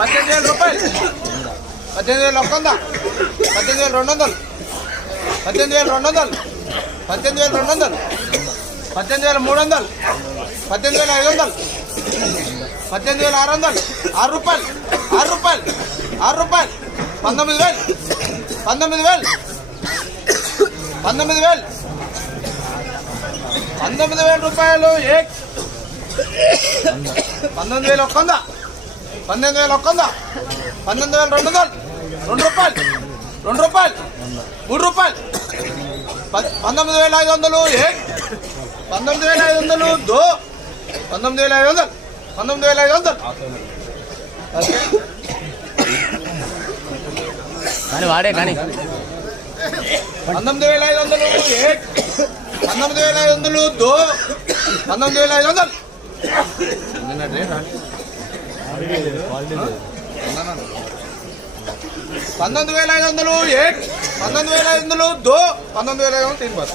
పద్దెనిమిది వేల రూపాయలు. పద్దెనిమిది వేల ఒక్క వంద. పద్దెనిమిది వేల రెండు వందలు. పద్దెనిమిది వేల రెండు వందలు. పద్దెనిమిది వేల రెండు వందలు. పద్దెనిమిది వేల మూడు వందలు. పద్దెనిమిది వేల ఐదు వందలు. పద్దెనిమిది వేల ఆరు వందలు. ఆరు రూపాయలు. ఆరు రూపాయలు. ఆరు రూపాయలు. పంతొమ్మిది వేలు. పంతొమ్మిది వేలు. పంతొమ్మిది వేలు. పంతొమ్మిది వేల రూపాయలు ఏ పంతొమ్మిది వేల ఒక్క వంద. పంతొమ్మిది వేల ఒక్క వంద పంతొమ్మిది వేల రెండు వందలు రెండు రూపాయలు. రెండు రూపాయలు. మూడు రూపాయలు. పంతొమ్మిది వేల ఐదు వందలు. ఏ? పంతొమ్మిది వేల ఐదు వందలు. దో? పంతొమ్మిది వేల ఐదు వందలు. పంతొమ్మిది వేల ఐదు వందలు. కానీ వాడే కానీ. పంతొమ్మిది వేల ఐదు వందలు. ఏ? పంతొమ్మిది వేల ఐదు వందలు. దో? పంతొమ్మిది వేల ఐదు వందలు. పంతొమ్మిది వేల ఐదు వందలు ఏ పంతొమ్మిది వేల ఐదు వందలు దో పంతొమ్మిది వేల ఐదు వందలు తీసుకోవాలి.